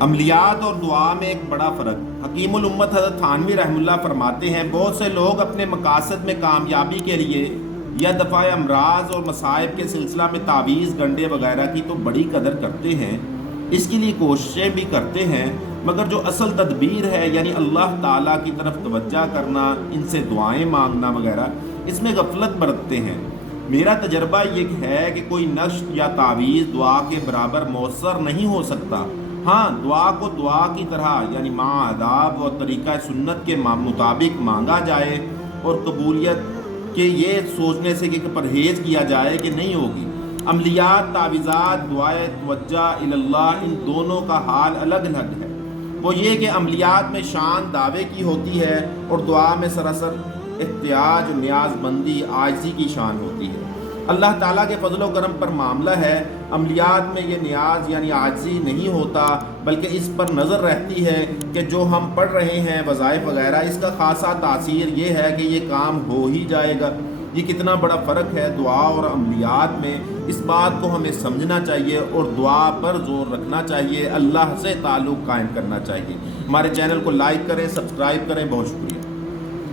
عملیات اور دعا میں ایک بڑا فرق۔ حکیم الامت حضرت تھانوی رحمہ اللہ فرماتے ہیں، بہت سے لوگ اپنے مقاصد میں کامیابی کے لیے یا دفع امراض اور مصائب کے سلسلہ میں تعویذ گنڈے وغیرہ کی تو بڑی قدر کرتے ہیں، اس کے لیے کوششیں بھی کرتے ہیں، مگر جو اصل تدبیر ہے یعنی اللہ تعالیٰ کی طرف توجہ کرنا، ان سے دعائیں مانگنا وغیرہ، اس میں غفلت برتتے ہیں۔ میرا تجربہ یہ ہے کہ کوئی نقش یا تعویذ دعا کے برابر مؤثر نہیں ہو سکتا۔ ہاں، دعا کو دعا کی طرح یعنی مع آداب اور طریقہ سنت کے مطابق مانگا جائے اور قبولیت کے یہ سوچنے سے کہ پرہیز کیا جائے کہ نہیں ہوگی۔ عملیات، تعویذات، دعائے توجہ اللہ، ان دونوں کا حال الگ الگ ہے۔ وہ یہ کہ عملیات میں شان دعوے کی ہوتی ہے اور دعا میں سراسر احتیاج، نیاز مندی، عاجزی کی شان ہوتی ہے۔ اللہ تعالیٰ کے فضل و کرم پر معاملہ ہے۔ عملیات میں یہ نیاز یعنی عاجزی نہیں ہوتا، بلکہ اس پر نظر رہتی ہے کہ جو ہم پڑھ رہے ہیں وظائف وغیرہ، اس کا خاصا تاثیر یہ ہے کہ یہ کام ہو ہی جائے گا۔ یہ کتنا بڑا فرق ہے دعا اور عملیات میں، اس بات کو ہمیں سمجھنا چاہیے اور دعا پر زور رکھنا چاہیے، اللہ سے تعلق قائم کرنا چاہیے۔ ہمارے چینل کو لائک کریں، سبسکرائب کریں، بہت شکریہ۔